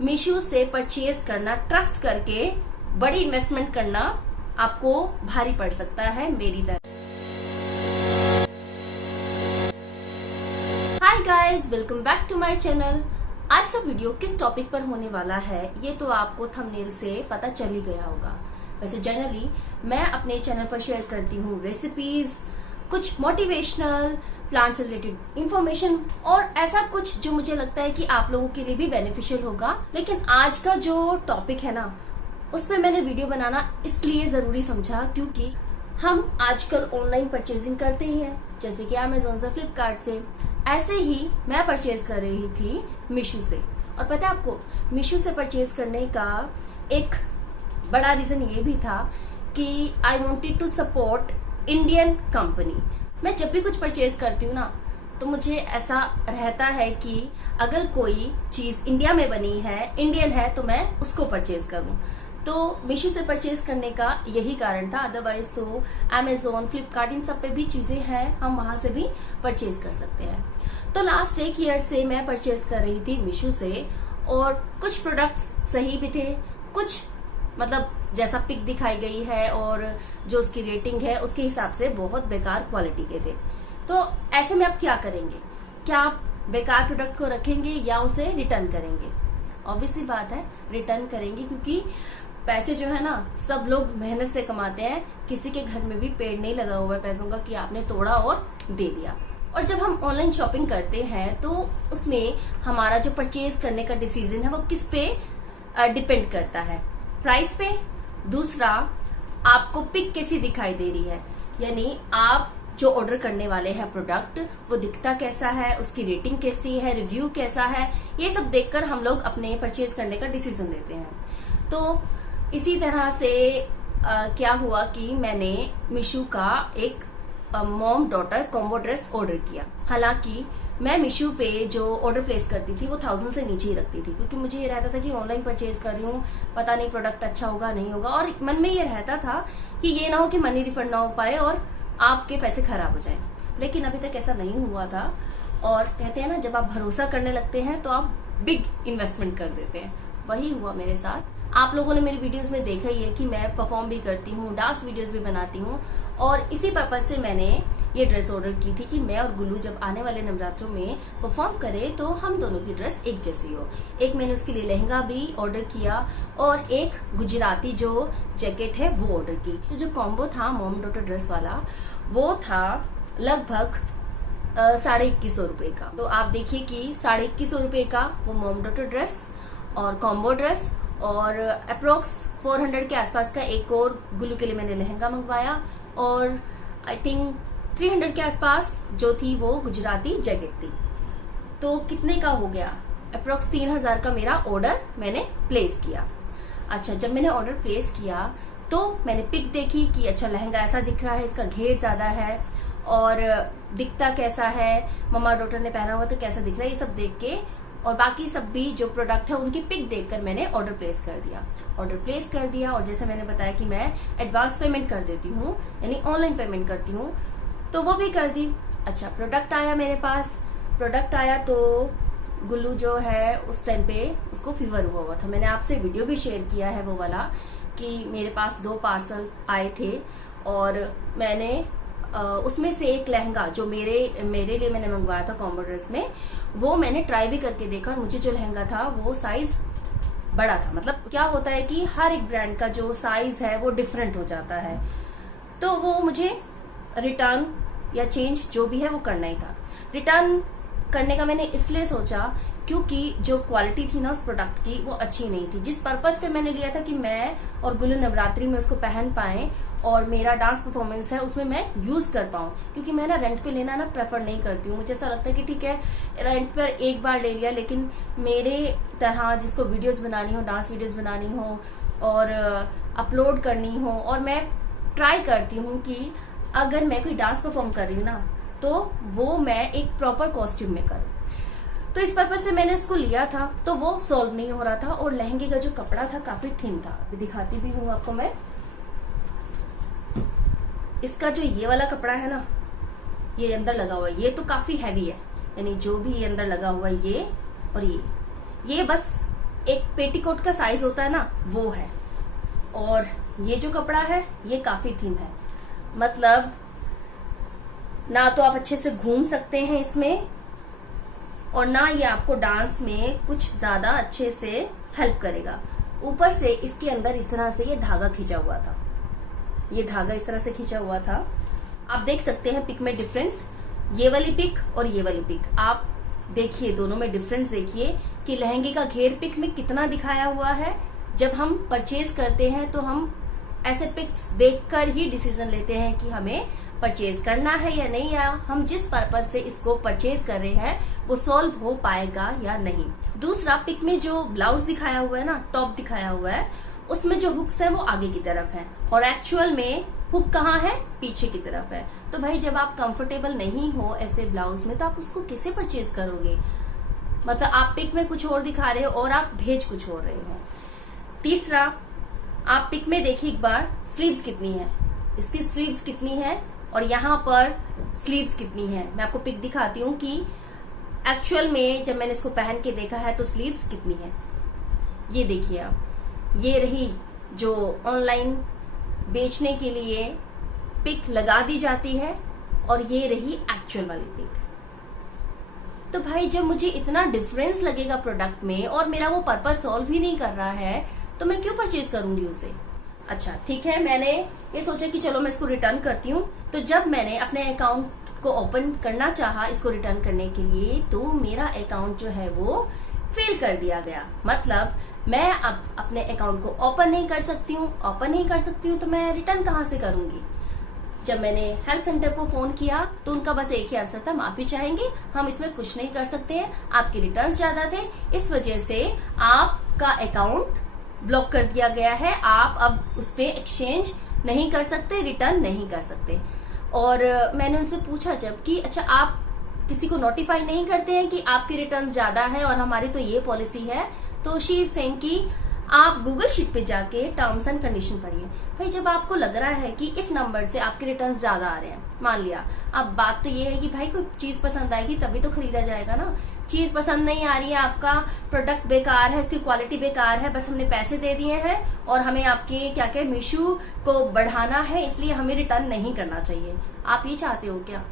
मीशो से परचेज करना, ट्रस्ट करके बड़ी इन्वेस्टमेंट करना आपको भारी पड़ सकता है मेरी तरह। Hi guys, welcome back to my channel. आज का वीडियो किस टॉपिक पर होने वाला है ये तो आपको थंबनेल से पता चल ही गया होगा। वैसे जनरली मैं अपने चैनल पर शेयर करती हूँ रेसिपीज, कुछ मोटिवेशनल, प्लांट से रिलेटेड इंफॉर्मेशन और ऐसा कुछ जो मुझे लगता है कि आप लोगों के लिए भी बेनिफिशियल होगा। लेकिन आज का जो टॉपिक है ना, उस पर मैंने वीडियो बनाना इसलिए जरूरी समझा क्योंकि हम आजकल ऑनलाइन परचेजिंग करते ही हैं, जैसे कि अमेजोन से, फ्लिपकार्ट से। ऐसे ही मैं परचेज कर रही थी मीशो से। और पता है आपको, मीशो से परचेज करने का एक बड़ा रीजन ये भी था कि I wanted to support Indian company. मैं जब भी कुछ परचेज करती हूँ ना, तो मुझे ऐसा रहता है कि अगर कोई चीज इंडिया में बनी है, इंडियन है, तो मैं उसको परचेज करूँ। तो मीशो से परचेज करने का यही कारण था। अदरवाइज तो अमेजोन, फ्लिपकार्ट, इन सब पे भी चीजें हैं, हम वहां से भी परचेज कर सकते हैं। तो लास्ट 1 ईयर से मैं परचेज कर रही थी मीशो से, और कुछ प्रोडक्ट्स सही भी थे, कुछ मतलब जैसा पिक दिखाई गई है और जो उसकी रेटिंग है उसके हिसाब से बहुत बेकार क्वालिटी के थे। तो ऐसे में आप क्या करेंगे? क्या आप बेकार प्रोडक्ट को रखेंगे या उसे रिटर्न करेंगे? ऑब्वियसली बात है, रिटर्न करेंगे, क्योंकि पैसे जो है ना, सब लोग मेहनत से कमाते हैं। किसी के घर में भी पेड़ नहीं लगा हुआ है पैसों का कि आपने तोड़ा और दे दिया। और जब हम ऑनलाइन शॉपिंग करते हैं तो उसमें हमारा जो परचेज करने का डिसीजन है वो किस पे डिपेंड करता है? प्राइस पे। दूसरा, आपको पिक कैसी दिखाई दे रही है, यानी आप जो ऑर्डर करने वाले हैं प्रोडक्ट, वो दिखता कैसा है, उसकी रेटिंग कैसी है, रिव्यू कैसा है, ये सब देखकर हम लोग अपने परचेज करने का डिसीजन लेते हैं। तो इसी तरह से क्या हुआ कि मैंने मीशो का एक mom daughter combo dress order किया। हालांकि मैं मीशो पे जो ऑर्डर प्लेस करती थी वो 1000 से नीचे ही रखती थी, क्योंकि मुझे ये रहता था कि ऑनलाइन परचेज कर रही हूँ, पता नहीं प्रोडक्ट अच्छा होगा नहीं होगा, और मन में ये रहता था कि ये ना हो कि मनी रिफंड ना हो पाए और आपके पैसे खराब हो जाएं। लेकिन अभी तक ऐसा नहीं हुआ था। और कहते हैं ना, जब आप भरोसा करने लगते हैं तो आप बिग इन्वेस्टमेंट कर देते हैं। वही हुआ मेरे साथ। आप लोगों ने मेरी वीडियोस में देखा ही है कि मैं परफॉर्म भी करती हूँ, डांस वीडियोस भी बनाती हूँ, और इसी पर्पज से मैंने ये ड्रेस ऑर्डर की थी कि मैं और गुल्लू जब आने वाले नवरात्रों में परफॉर्म करें तो हम दोनों की ड्रेस एक जैसी हो। एक मैंने उसके लिए लहंगा भी ऑर्डर किया और एक गुजराती जो जैकेट है वो ऑर्डर की। तो जो कॉम्बो था मॉम डॉटर ड्रेस वाला, वो था लगभग 2150 रुपए का। तो आप देखिए कि 2150 रुपए का वो मॉम डॉटर ड्रेस और कॉम्बो ड्रेस, और अप्रोक्स 400 के आसपास का एक और गुल्लू के लिए मैंने लहंगा मंगवाया, और आई थिंक 300 के आसपास जो थी वो गुजराती जैकेट थी। तो कितने का हो गया? अप्रोक्स 3000 का मेरा ऑर्डर मैंने प्लेस किया। अच्छा, जब मैंने ऑर्डर प्लेस किया तो मैंने पिक देखी कि अच्छा लहंगा ऐसा दिख रहा है, इसका घेर ज्यादा है और दिखता कैसा है, मम्मा डॉटर ने पहना हुआ तो कैसा दिख रहा है, ये सब देख के और बाकी सब भी जो प्रोडक्ट है उनकी पिक देखकर मैंने ऑर्डर प्लेस कर दिया। ऑर्डर प्लेस कर दिया, और जैसे मैंने बताया कि मैं एडवांस पेमेंट कर देती हूँ, यानी ऑनलाइन पेमेंट करती हूँ, तो वो भी कर दी। अच्छा, प्रोडक्ट आया मेरे पास। प्रोडक्ट आया तो गुल्लू जो है उस टाइम पे उसको फीवर हुआ था। मैंने आपसे वीडियो भी शेयर किया है वो वाला, कि मेरे पास 2 पार्सल आए थे और मैंने उसमें से एक लहंगा जो मेरे लिए मैंने मंगवाया था कॉम्बो ड्रेस में, वो मैंने ट्राई भी करके देखा, और मुझे जो लहंगा था वो साइज बड़ा था। मतलब क्या होता है कि हर एक ब्रांड का जो साइज है वो डिफरेंट हो जाता है, तो वो मुझे रिटर्न या चेंज जो भी है वो करना ही था। रिटर्न करने का मैंने इसलिए सोचा क्योंकि जो क्वालिटी थी ना उस प्रोडक्ट की वो अच्छी नहीं थी। जिस पर्पज से मैंने लिया था कि मैं और गुल्लू नवरात्रि में उसको पहन पाए और मेरा डांस परफॉर्मेंस है उसमें मैं यूज कर पाऊँ, क्योंकि मैं ना रेंट पे लेना ना प्रेफर नहीं करती हूँ। मुझे ऐसा लगता है कि ठीक है रेंट पर एक बार ले लिया, लेकिन मेरे तरह जिसको वीडियोस बनानी हो, डांस वीडियोस बनानी हो और अपलोड करनी हो, और मैं ट्राई करती हूँ कि अगर मैं कोई डांस परफॉर्म कर रही हूँ ना तो वो मैं एक प्रॉपर कॉस्ट्यूम में करूँ। तो इस पर्पज से मैंने इसको लिया था, तो वो सॉल्व नहीं हो रहा था। और लहंगे का जो कपड़ा था काफी थिन था, अभी दिखाती भी हूँ आपको मैं। इसका जो ये वाला कपड़ा है ना, ये अंदर लगा हुआ है, ये तो काफी हैवी है, यानी जो भी अंदर लगा हुआ है ये और ये बस एक पेटीकोट का साइज होता है ना, वो है। और ये जो कपड़ा है ये काफी थिन है, मतलब ना तो आप अच्छे से घूम सकते हैं इसमें, और ना ये आपको डांस में कुछ ज्यादा अच्छे से हेल्प करेगा। ऊपर से इसके अंदर इस तरह से ये धागा खींचा हुआ था, ये धागा इस तरह से खींचा हुआ था। आप देख सकते हैं पिक में डिफरेंस, ये वाली पिक और ये वाली पिक। आप देखिए दोनों में डिफरेंस देखिए कि लहंगे का घेर पिक में कितना दिखाया हुआ है। जब हम परचेज करते हैं तो हम ऐसे पिक्स देखकर ही डिसीजन लेते हैं कि हमें परचेज करना है या नहीं, या हम जिस पर्पज से इसको परचेज कर रहे हैं वो सॉल्व हो पाएगा या नहीं। दूसरा, पिक में जो ब्लाउज दिखाया हुआ है ना, टॉप दिखाया हुआ है, उसमें जो हुक्स है वो आगे की तरफ है और एक्चुअल में हुक कहाँ है, पीछे की तरफ है। तो भाई जब आप कंफर्टेबल नहीं हो ऐसे ब्लाउज में तो आप उसको कैसे परचेज करोगे? मतलब आप पिक में कुछ और दिखा रहे हो और आप भेज कुछ और रहे हो। तीसरा, आप पिक में देखिए एक बार स्लीव्स कितनी है, इसकी स्लीव्स कितनी है और यहाँ पर स्लीव्स कितनी है। मैं आपको पिक दिखाती हूँ कि एक्चुअल में जब मैंने इसको पहन के देखा है तो स्लीव्स कितनी है। ये देखिए आप, ये रही जो ऑनलाइन बेचने के लिए पिक लगा दी जाती है और ये रही एक्चुअल वाली पिक। तो भाई जब मुझे इतना डिफरेंस लगेगा प्रोडक्ट में और मेरा वो पर्पस सॉल्व ही नहीं कर रहा है तो मैं क्यों परचेज करूंगी उसे? अच्छा ठीक है, मैंने ये सोचा कि चलो मैं इसको रिटर्न करती हूँ। तो जब मैंने अपने अकाउंट को ओपन करना चाहा इसको रिटर्न करने के लिए, तो मेरा अकाउंट जो है वो फेल कर दिया गया। मतलब मैं अब अपने अकाउंट को ओपन नहीं कर सकती हूँ, तो मैं रिटर्न कहाँ से करूंगी? जब मैंने हेल्प सेंटर को फोन किया तो उनका बस एक ही आंसर था, माफी चाहेंगे, हम इसमें कुछ नहीं कर सकते हैं, आपके रिटर्न्स ज्यादा थे, इस वजह से आपका अकाउंट ब्लॉक कर दिया गया है, आप अब उस पर एक्सचेंज नहीं कर सकते, रिटर्न नहीं कर सकते। और मैंने उनसे पूछा जब कि अच्छा आप किसी को नोटिफाई नहीं करते हैं कि आपके रिटर्न्स ज्यादा है और हमारी तो ये पॉलिसी है? तो शी इज सेइंग कि आप गूगल शीट पे जाके टर्म्स एंड कंडीशन पढ़िए। भाई जब आपको लग रहा है कि इस नंबर से आपके रिटर्न्स ज्यादा आ रहे हैं, मान लिया, अब बात तो ये है कि भाई कोई चीज पसंद आएगी तभी तो खरीदा जाएगा ना। चीज पसंद नहीं आ रही है, आपका प्रोडक्ट बेकार है, उसकी क्वालिटी बेकार है, बस हमने पैसे दे दिए हैं और हमें आपके क्या क्या मीशो को बढ़ाना है, इसलिए हमें रिटर्न नहीं करना चाहिए। आप ये चाहते हो क्या?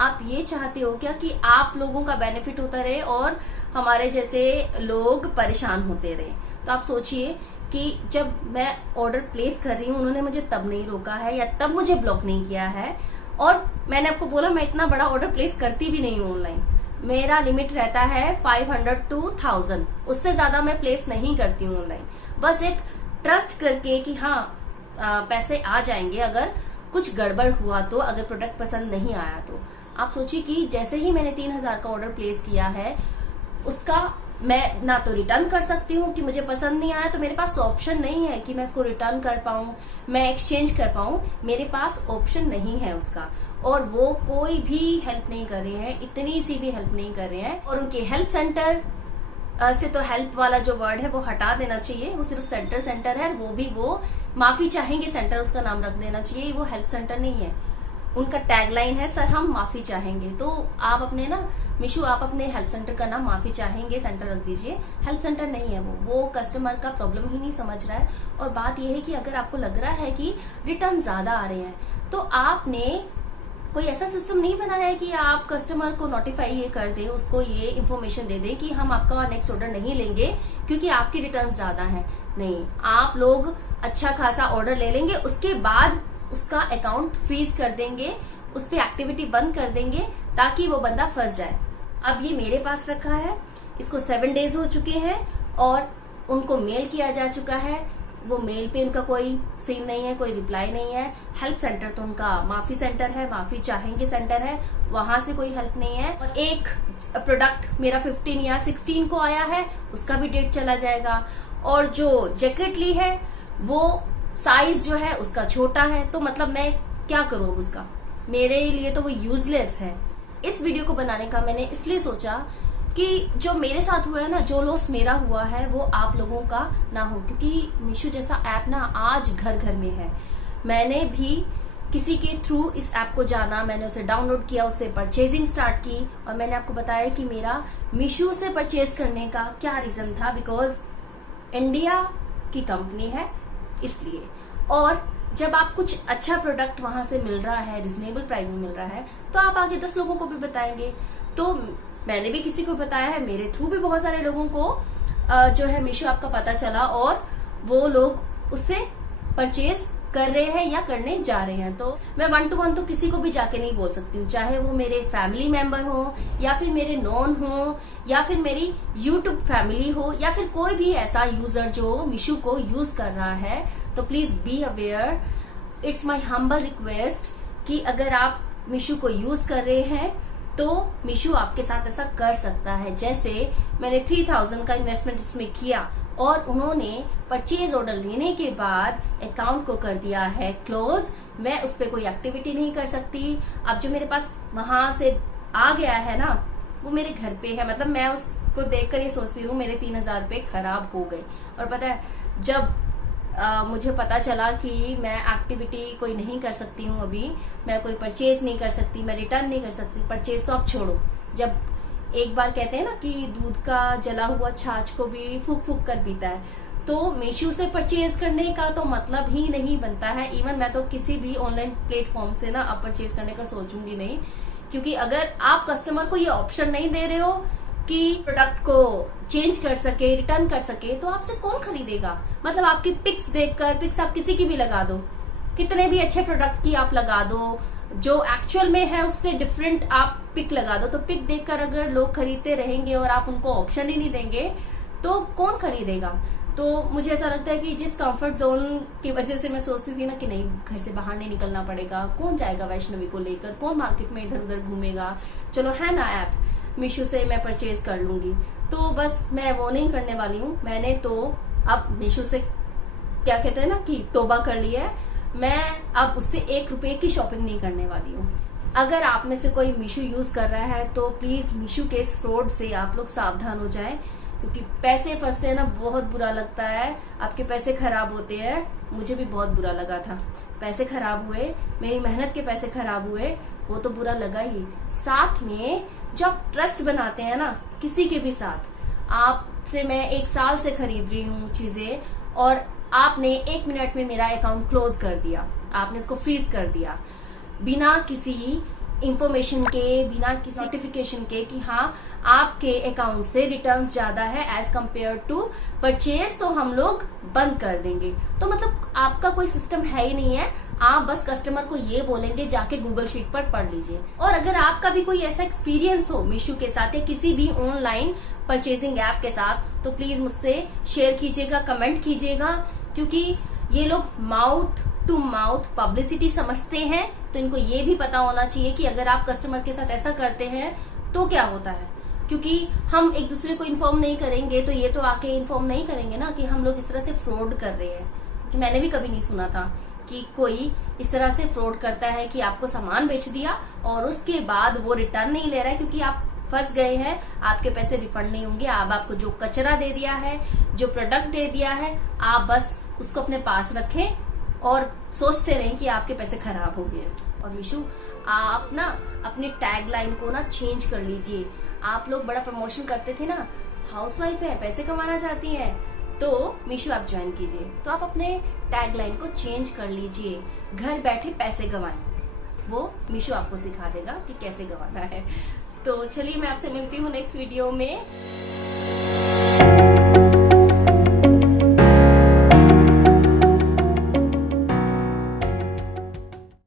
आप ये चाहते हो क्या कि आप लोगों का बेनिफिट होता रहे और हमारे जैसे लोग परेशान होते रहे? तो आप सोचिए कि जब मैं ऑर्डर प्लेस कर रही हूँ उन्होंने मुझे तब नहीं रोका है या तब मुझे ब्लॉक नहीं किया है। और मैंने आपको बोला मैं इतना बड़ा ऑर्डर प्लेस करती भी नहीं हूँ ऑनलाइन, मेरा लिमिट रहता है 500 to 1000, उससे ज्यादा मैं प्लेस नहीं करती हूँ ऑनलाइन। बस एक ट्रस्ट करके कि हाँ पैसे आ जाएंगे अगर कुछ गड़बड़ हुआ तो, अगर प्रोडक्ट पसंद नहीं आया तो। आप सोचिए कि जैसे ही मैंने 3000 का ऑर्डर प्लेस किया है, उसका मैं ना तो रिटर्न कर सकती हूँ कि मुझे पसंद नहीं आया, तो मेरे पास ऑप्शन नहीं है कि मैं इसको रिटर्न कर पाऊँ, मैं एक्सचेंज कर पाऊँ, मेरे पास ऑप्शन नहीं है उसका। और वो कोई भी हेल्प नहीं कर रहे हैं, इतनी सी भी हेल्प नहीं कर रहे हैं। और उनके हेल्प सेंटर से तो हेल्प वाला जो वर्ड है वो हटा देना चाहिए, वो सिर्फ सेंटर है, वो भी वो माफी चाहेंगे सेंटर उसका नाम रख देना चाहिए, वो हेल्प सेंटर नहीं है। उनका टैगलाइन है सर हम माफी चाहेंगे, तो आप अपने ना मीशो आप अपने हेल्प सेंटर का नाम माफी चाहेंगे सेंटर रख दीजिए। हेल्प सेंटर नहीं है वो कस्टमर का प्रॉब्लम ही नहीं समझ रहा है। और बात यह है कि अगर आपको लग रहा है कि रिटर्न ज्यादा आ रहे हैं तो आपने कोई ऐसा सिस्टम नहीं बनाया है कि आप कस्टमर को नोटिफाई ये कर दें, उसको ये इन्फॉर्मेशन दे दें कि हम आपका नेक्स्ट ऑर्डर नहीं लेंगे क्योंकि आपकी रिटर्न ज्यादा है। नहीं, आप लोग अच्छा खासा ऑर्डर ले लेंगे, उसके बाद उसका अकाउंट फ्रीज कर देंगे, उस पर एक्टिविटी बंद कर देंगे ताकि वो बंदा फंस जाए। अब ये मेरे पास रखा है, इसको 7 डेज हो चुके हैं और उनको मेल किया जा चुका है, वो मेल पे उनका कोई सीन नहीं है, कोई रिप्लाई नहीं है। हेल्प सेंटर तो उनका माफी सेंटर है, माफी चाहेंगे सेंटर है, वहां से कोई हेल्प नहीं है। और एक प्रोडक्ट मेरा 15 या 16 को आया है, उसका भी डेट चला जाएगा। और जो जैकेट ली है वो साइज जो है उसका छोटा है, तो मतलब मैं क्या करूं उसका, मेरे लिए तो वो यूजलेस है। इस वीडियो को बनाने का मैंने इसलिए सोचा कि जो मेरे साथ हुआ है ना, जो लॉस मेरा हुआ है वो आप लोगों का ना हो, क्योंकि मीशो जैसा ऐप ना आज घर घर में है। मैंने भी किसी के थ्रू इस ऐप को जाना, मैंने उसे डाउनलोड किया, उससे परचेजिंग स्टार्ट की और मैंने आपको बताया कि मेरा मीशो से परचेज करने का क्या रीजन था। बिकॉज इंडिया की कंपनी है इसलिए, और जब आप कुछ अच्छा प्रोडक्ट वहां से मिल रहा है, रिजनेबल प्राइस में मिल रहा है, तो आप आगे 10 लोगों को भी बताएंगे। तो मैंने भी किसी को बताया है, मेरे थ्रू भी बहुत सारे लोगों को जो है मीशो ऐप का पता चला और वो लोग उससे परचेज कर रहे हैं या करने जा रहे हैं। तो मैं 1 to 1 तो किसी को भी जाके नहीं बोल सकती हूँ, चाहे वो मेरे फैमिली मेंबर हो या फिर मेरे नॉन हो या फिर मेरी यूट्यूब फैमिली हो या फिर कोई भी ऐसा यूजर जो मीशो को यूज कर रहा है। तो please be aware, it's my humble request कि अगर आप मीशो को यूज कर रहे हैं तो मीशो आपके साथ ऐसा कर सकता है। जैसे मैंने 3000 का इन्वेस्टमेंट इसमें किया और उन्होंने परचेज ऑर्डर लेने के बाद अकाउंट को कर दिया है क्लोज। मैं उस पर कोई एक्टिविटी नहीं कर सकती। अब जो मेरे पास वहां से आ गया है ना, वो मेरे घर पे है। मतलब मैं उसको देखकर ये सोचती हूँ मेरे 3000 रुपए खराब हो गए। और पता है, जब मुझे पता चला कि मैं एक्टिविटी कोई नहीं कर सकती हूँ, अभी मैं कोई परचेज नहीं कर सकती, मैं रिटर्न नहीं कर सकती। परचेज तो आप छोड़ो, जब एक बार कहते हैं ना कि दूध का जला हुआ छाछ को भी फूक फूक कर पीता है, तो मीशो से परचेज करने का तो मतलब ही नहीं बनता है। इवन मैं तो किसी भी ऑनलाइन प्लेटफॉर्म से ना अब परचेज करने का सोचूंगी नहीं, क्योंकि अगर आप कस्टमर को ये ऑप्शन नहीं दे रहे हो कि प्रोडक्ट को चेंज कर सके, रिटर्न कर सके, तो आपसे कौन खरीदेगा। मतलब आपकी पिक्स देखकर, पिक्स आप किसी की भी लगा दो, कितने भी अच्छे प्रोडक्ट की आप लगा दो, जो एक्चुअल में है उससे डिफरेंट आप पिक लगा दो, तो पिक देखकर अगर लोग खरीदते रहेंगे और आप उनको ऑप्शन ही नहीं देंगे तो कौन खरीदेगा। तो मुझे ऐसा लगता है कि जिस कंफर्ट जोन की वजह से मैं सोचती थी ना कि नहीं, घर से बाहर नहीं निकलना पड़ेगा, कौन जाएगा वैष्णवी को लेकर, कौन मार्केट में इधर उधर घूमेगा, चलो है ना ऐप, मीशो से मैं परचेज कर लूंगी। तो बस मैं वो नहीं करने वाली हूँ। मैंने तो अब मीशो से क्या कहते हैं ना कि तौबा कर लिया है। मैं अब उससे 1 रुपए की शॉपिंग नहीं करने वाली हूँ। अगर आप में से कोई मीशो यूज कर रहा है तो प्लीज मीशो के इस फ्रॉड से आप लोग सावधान हो जाएं, क्योंकि पैसे फंसते हैं ना, बहुत बुरा लगता है। आपके पैसे खराब होते हैं। मुझे भी बहुत बुरा लगा था, पैसे खराब हुए, मेरी मेहनत के पैसे खराब हुए, वो तो बुरा लगा ही। साथ में जो आप ट्रस्ट बनाते हैं ना किसी के भी साथ, आपसे मैं 1 साल से खरीद रही हूँ चीजें और आपने 1 मिनट में मेरा अकाउंट क्लोज कर दिया, आपने उसको फ्रीज कर दिया बिना किसी इंफॉर्मेशन के, बिना किसी नोटिफिकेशन के कि हाँ आपके अकाउंट से रिटर्न्स ज्यादा है एज कंपेयर टू परचेज, तो हम लोग बंद कर देंगे। तो मतलब आपका कोई सिस्टम है ही नहीं है। आप बस कस्टमर को ये बोलेंगे जाके गूगल शीट पर पढ़ लीजिए। और अगर आपका भी कोई ऐसा एक्सपीरियंस हो मीशो के साथ या किसी भी ऑनलाइन परचेजिंग ऐप के साथ, तो प्लीज मुझसे शेयर कीजिएगा, कमेंट कीजिएगा, क्योंकि ये लोग माउथ टू माउथ पब्लिसिटी समझते हैं। तो इनको ये भी पता होना चाहिए कि अगर आप कस्टमर के साथ ऐसा करते हैं तो क्या होता है, क्योंकि हम एक दूसरे को इन्फॉर्म नहीं करेंगे तो ये तो आके इन्फॉर्म नहीं करेंगे ना कि हम लोग इस तरह से फ्रॉड कर रहे हैं। कि मैंने भी कभी नहीं सुना था कि कोई इस तरह से फ्रॉड करता है कि आपको सामान बेच दिया और उसके बाद वो रिटर्न नहीं ले रहा है क्योंकि आप फंस गए हैं, आपके पैसे रिफंड नहीं होंगे। आपको जो कचरा दे दिया है, जो प्रोडक्ट दे दिया है, आप बस उसको अपने पास रखें और सोचते रहें कि आपके पैसे खराब हो गए। और मीशो आप ना अपने टैग लाइन को ना चेंज कर लीजिए। आप लोग बड़ा प्रमोशन करते थे ना, हाउसवाइफ है, पैसे कमाना चाहती हैं, तो मीशो आप ज्वाइन कीजिए। तो आप अपने टैग लाइन को चेंज कर लीजिए, घर बैठे पैसे गवाएं, वो मीशो आपको सिखा देगा कि कैसे गवाना है। तो चलिए मैं आपसे मिलती हूँ नेक्स्ट वीडियो में।